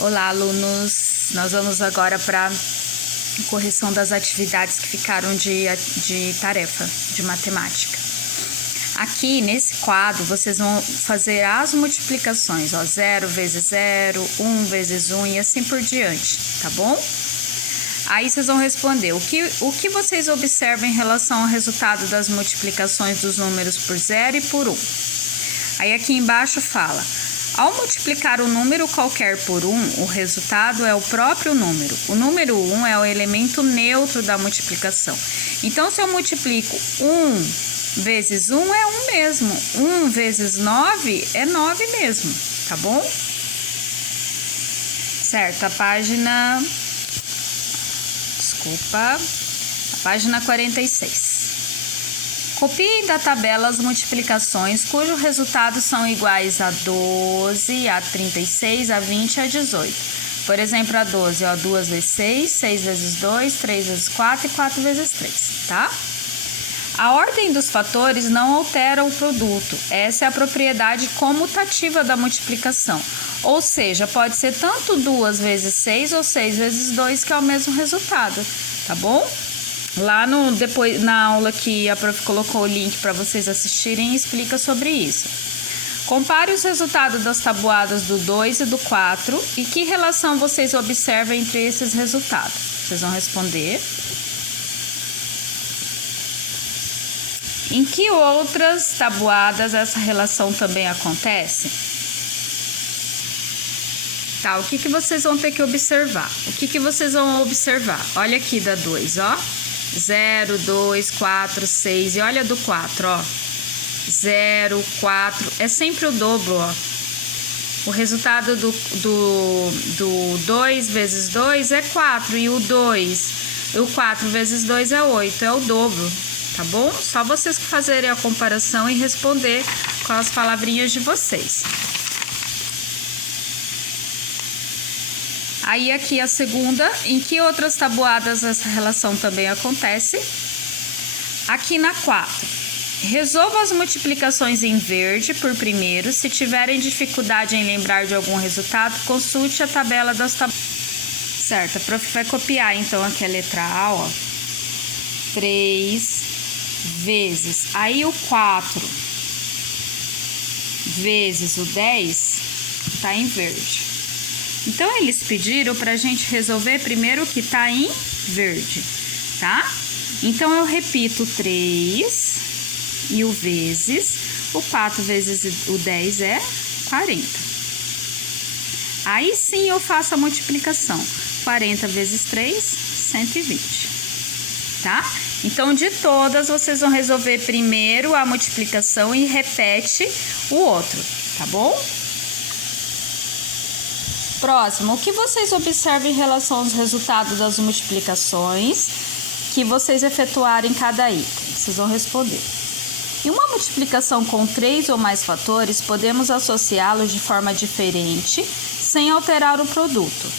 Olá, alunos! Nós vamos agora para correção das atividades que ficaram de tarefa de matemática. Aqui nesse quadro vocês vão fazer as multiplicações, ó, 0 vezes 0, 1 vezes 1 e assim por diante, tá bom? Aí vocês vão responder o que vocês observam em relação ao resultado das multiplicações dos números por 0 e por 1. Aí aqui embaixo fala: ao multiplicar um número qualquer por 1, o resultado é o próprio número. O número 1 é o elemento neutro da multiplicação. Então, se eu multiplico 1 vezes 1, é 1 mesmo. 1 vezes 9 é 9 mesmo, tá bom? Certo, a página 46. Copiem da tabela as multiplicações cujos resultados são iguais a 12, a 36, a 20 e a 18. Por exemplo, a 12, ó, 2 vezes 6, 6 vezes 2, 3 vezes 4 e 4 vezes 3, tá? A ordem dos fatores não altera o produto. Essa é a propriedade comutativa da multiplicação. Ou seja, pode ser tanto 2 vezes 6 ou 6 vezes 2, que é o mesmo resultado, tá bom? Lá depois, na aula que a prof colocou o link para vocês assistirem, explica sobre isso. Compare os resultados das tabuadas do 2 e do 4 e que relação vocês observam entre esses resultados. Vocês vão responder. Em que outras tabuadas essa relação também acontece? Tá, o que vocês vão ter que observar? O que vocês vão observar? Olha aqui da 2, ó. 0, 2, 4, 6. E olha do 4, ó. 0, 4. É sempre o dobro, ó. O resultado do 2 vezes 2 é 4. E o 4 vezes 2 é 8. É o dobro, tá bom? Só vocês fazerem a comparação e responder com as palavrinhas de vocês. Aí aqui a segunda, em que outras tabuadas essa relação também acontece? Aqui na 4. Resolva as multiplicações em verde por primeiro. Se tiverem dificuldade em lembrar de algum resultado, consulte a tabela das tabuadas. Certo, a prof vai copiar então aqui a letra A, ó. 3 vezes. Aí o 4 vezes o 10 tá em verde. Então, eles pediram para a gente resolver primeiro o que está em verde, tá? Então, eu repito 3 e o vezes, o 4 vezes o 10 é 40. Aí sim eu faço a multiplicação. 40 vezes 3, 120, tá? Então, de todas, vocês vão resolver primeiro a multiplicação e repete o outro, tá bom? Próximo, o que vocês observam em relação aos resultados das multiplicações que vocês efetuarem em cada item? Vocês vão responder. Em uma multiplicação com 3 ou mais fatores, podemos associá-los de forma diferente, sem alterar o produto.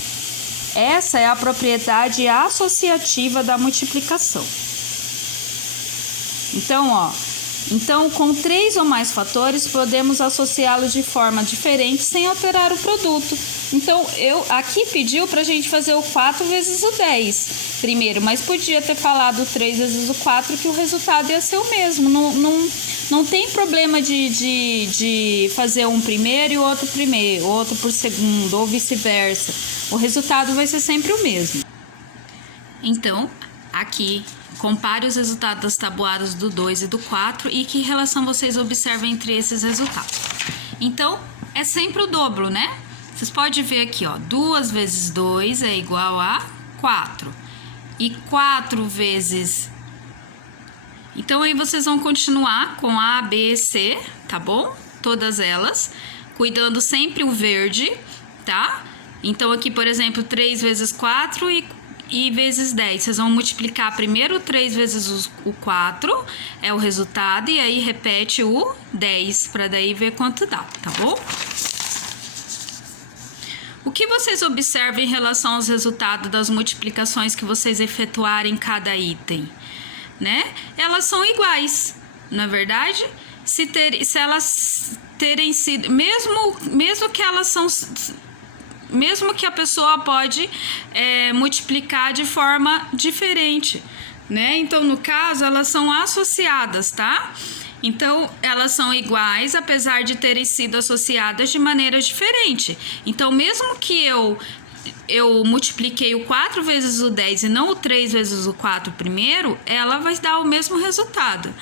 Essa é a propriedade associativa da multiplicação. Então, com 3 ou mais fatores, podemos associá-los de forma diferente sem alterar o produto. Então, aqui pediu para a gente fazer o 4 vezes o 10 primeiro, mas podia ter falado 3 vezes o 4 que o resultado ia ser o mesmo. Não tem problema de fazer um primeiro e o outro primeiro, outro por segundo, ou vice-versa. O resultado vai ser sempre o mesmo. Então, aqui, compare os resultados das tabuadas do 2 e do 4 e que relação vocês observam entre esses resultados. Então, é sempre o dobro, né? Vocês podem ver aqui, ó, 2 vezes 2 é igual a 4. E 4 vezes... Então, aí vocês vão continuar com A, B, C, tá bom? Todas elas, cuidando sempre o verde, tá? Então, aqui, por exemplo, 3 vezes 4 e vezes 10. Vocês vão multiplicar primeiro 3 vezes o 4, é o resultado, e aí repete o 10, para daí ver quanto dá, tá bom? O que vocês observam em relação aos resultados das multiplicações que vocês efetuarem em cada item, né? Elas são iguais, na verdade, se elas terem sido, mesmo que elas são mesmo que a pessoa pode multiplicar de forma diferente, né? Então, no caso, elas são associadas, tá? Então, elas são iguais, apesar de terem sido associadas de maneira diferente. Então, mesmo que eu multipliquei o 4 vezes o 10 e não o 3 vezes o 4 primeiro, ela vai dar o mesmo resultado.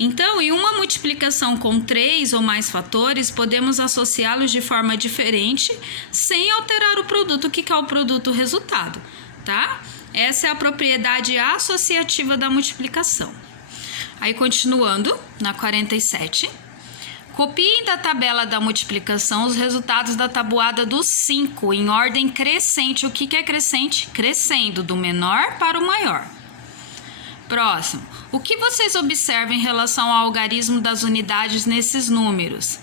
Então, em uma multiplicação com 3 ou mais fatores, podemos associá-los de forma diferente, sem alterar o produto. O que é o produto? O resultado, tá? Essa é a propriedade associativa da multiplicação. Aí, continuando, na 47, copiem da tabela da multiplicação os resultados da tabuada do 5 em ordem crescente. O que é crescente? Crescendo, do menor para o maior. Próximo. O que vocês observam em relação ao algarismo das unidades nesses números?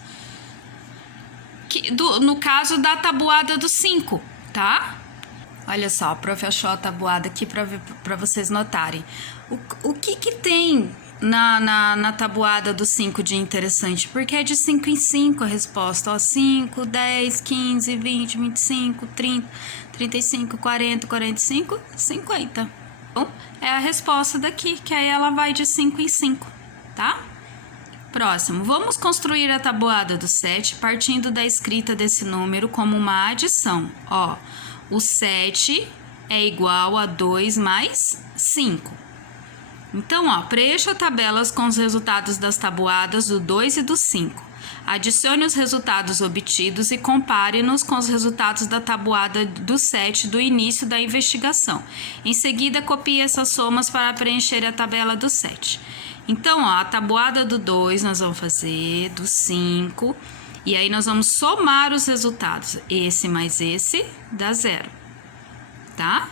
No caso da tabuada do 5, tá? Olha só, a prof achou a tabuada aqui para vocês notarem. O que tem na tabuada do 5 de interessante? Porque é de 5 em 5 a resposta. Ó, 5, 10, 15, 20, 25, 30, 35, 40, 45, 50. Então, é a resposta daqui, que aí ela vai de 5 em 5, tá? Próximo, vamos construir a tabuada do 7 partindo da escrita desse número como uma adição. Ó, o 7 é igual a 2 mais 5. Então, ó, preencha tabelas com os resultados das tabuadas do 2 e do 5. Adicione os resultados obtidos e compare-nos com os resultados da tabuada do 7 do início da investigação. Em seguida, copie essas somas para preencher a tabela do 7. Então, ó, a tabuada do 2 nós vamos fazer, do 5, e aí nós vamos somar os resultados. Esse mais esse dá 0, tá?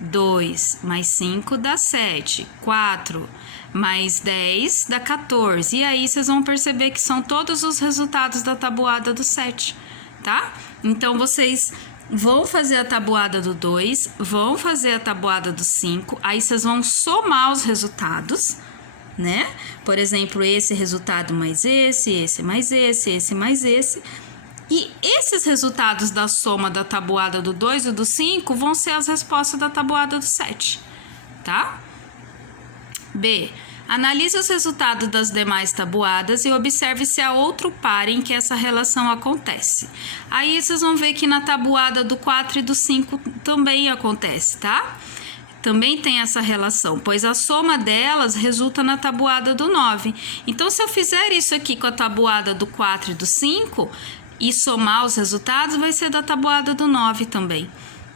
2 mais 5 dá 7, 4 mais 10 dá 14. E aí vocês vão perceber que são todos os resultados da tabuada do 7, tá? Então, vocês vão fazer a tabuada do 2, vão fazer a tabuada do 5, aí vocês vão somar os resultados, né? Por exemplo, esse resultado mais esse mais esse mais esse. E esses resultados da soma da tabuada do 2 e do 5 vão ser as respostas da tabuada do 7, tá? B. Analise os resultados das demais tabuadas e observe se há outro par em que essa relação acontece. Aí vocês vão ver que na tabuada do 4 e do 5 também acontece, tá? Também tem essa relação, pois a soma delas resulta na tabuada do 9. Então, se eu fizer isso aqui com a tabuada do 4 e do 5 e somar os resultados, vai ser da tabuada do 9 também,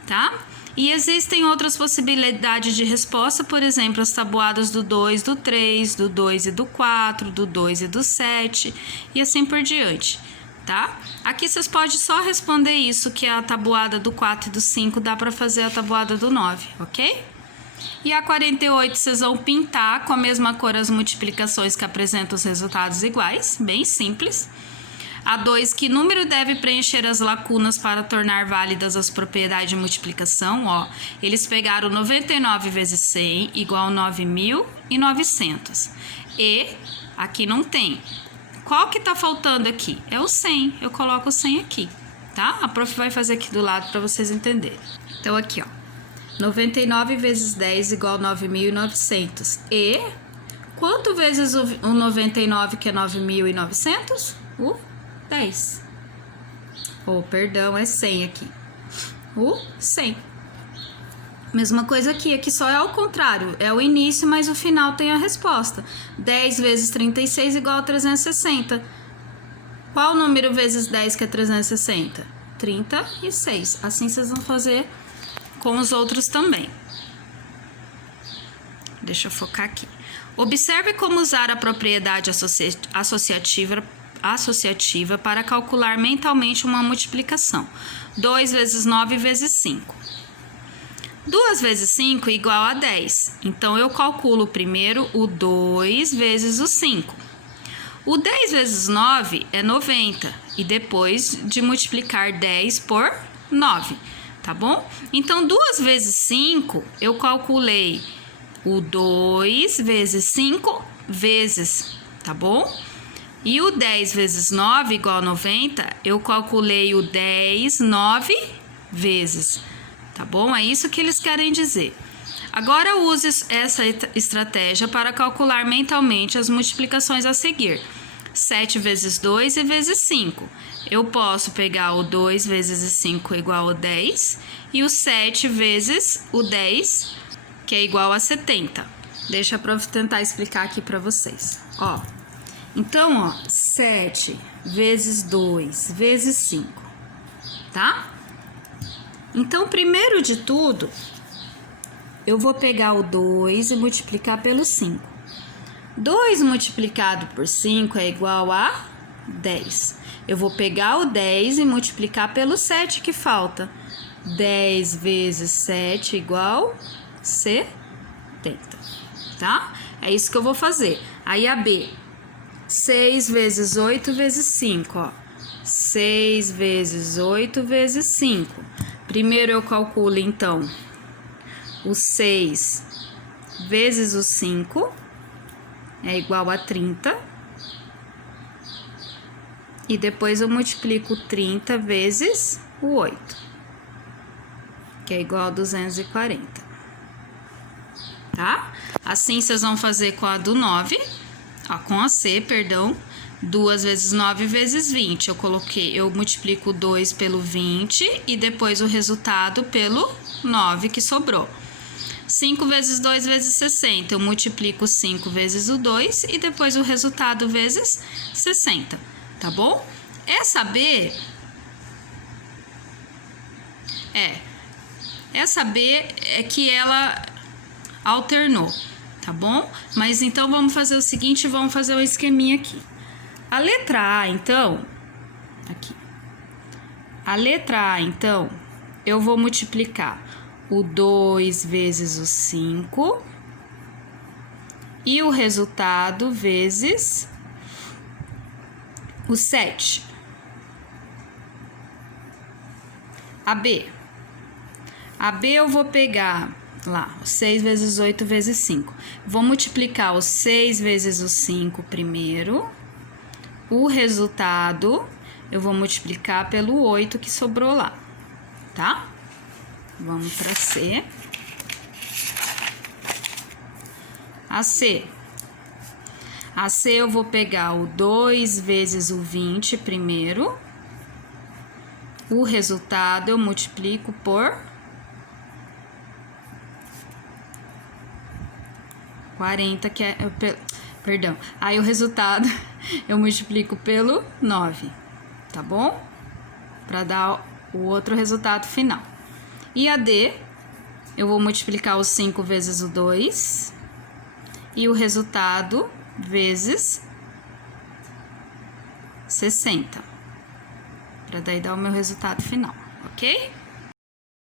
tá? E existem outras possibilidades de resposta, por exemplo, as tabuadas do 2, do 3, do 2 e do 4, do 2 e do 7 e assim por diante, tá? Aqui vocês podem só responder isso, que é a tabuada do 4 e do 5, dá para fazer a tabuada do 9, ok? E a 48 vocês vão pintar com a mesma cor as multiplicações que apresentam os resultados iguais, bem simples. A 2, que número deve preencher as lacunas para tornar válidas as propriedades de multiplicação? Ó, eles pegaram 99 vezes 100 igual a 9.900. E aqui não tem. Qual que tá faltando aqui? É o 100. Eu coloco o 100 aqui, tá? A prof vai fazer aqui do lado para vocês entenderem. Então, aqui, ó. 99 vezes 10 igual a 9.900. E quanto vezes o 99, que é 9.900? O 10. Perdão, é 100 aqui. O 100. Mesma coisa aqui só é ao contrário. É o início, mas o final tem a resposta. 10 vezes 36 igual a 360. Qual número vezes 10 que é 360? 36. Assim vocês vão fazer com os outros também. Deixa eu focar aqui. Observe como usar a propriedade associativa para calcular mentalmente uma multiplicação. 2 vezes 9 vezes 5. 2 vezes 5 é igual a 10. Então, eu calculo primeiro o 2 vezes o 5. O 10 vezes 9 é 90. E depois de multiplicar 10 por 9. Tá bom? Então, 2 vezes 5, eu calculei o 2 vezes 5 vezes. Tá bom? E o 10 vezes 9 igual a 90, eu calculei o 10 9 vezes, tá bom? É isso que eles querem dizer. Agora use essa estratégia para calcular mentalmente as multiplicações a seguir. 7 vezes 2 e vezes 5. Eu posso pegar o 2 vezes 5 igual a 10 e o 7 vezes o 10, que é igual a 70. Deixa eu tentar explicar aqui para vocês. Ó, então, ó, 7 vezes 2 vezes 5, tá? Então, primeiro de tudo, eu vou pegar o 2 e multiplicar pelo 5. 2 multiplicado por 5 é igual a 10. Eu vou pegar o 10 e multiplicar pelo 7 que falta. 10 vezes 7 igual a 70, tá? É isso que eu vou fazer. Aí a B, 6 vezes 8 vezes 5, ó. 6 vezes 8 vezes 5. Primeiro eu calculo, então, o 6 vezes o 5 é igual a 30. E depois eu multiplico 30 vezes o 8, que é igual a 240. Tá? Assim vocês vão fazer com a do 9, ó, com a C, perdão. 2 vezes 9 vezes 20. Eu multiplico 2 pelo 20 e depois o resultado pelo 9 que sobrou. 5 vezes 2 vezes 60. Eu multiplico 5 vezes o 2 e depois o resultado vezes 60. Tá bom? Essa B é que ela alternou, tá bom? Mas então vamos fazer o seguinte, vamos fazer um esqueminha aqui. A letra A, então, aqui. A letra A, então, eu vou multiplicar o 2 vezes o 5 e o resultado vezes o 7. A B eu vou pegar lá, 6 vezes 8 vezes 5. Vou multiplicar o 6 vezes o 5 primeiro. O resultado eu vou multiplicar pelo 8 que sobrou lá, tá? Vamos para C. A C eu vou pegar o 2 vezes o 20 primeiro. O resultado eu multiplico por 40, que é... Perdão. Aí o resultado eu multiplico pelo 9, tá bom? Para dar o outro resultado final. E a D, eu vou multiplicar o 5 vezes o 2 e o resultado vezes 60. Para daí dar o meu resultado final, ok?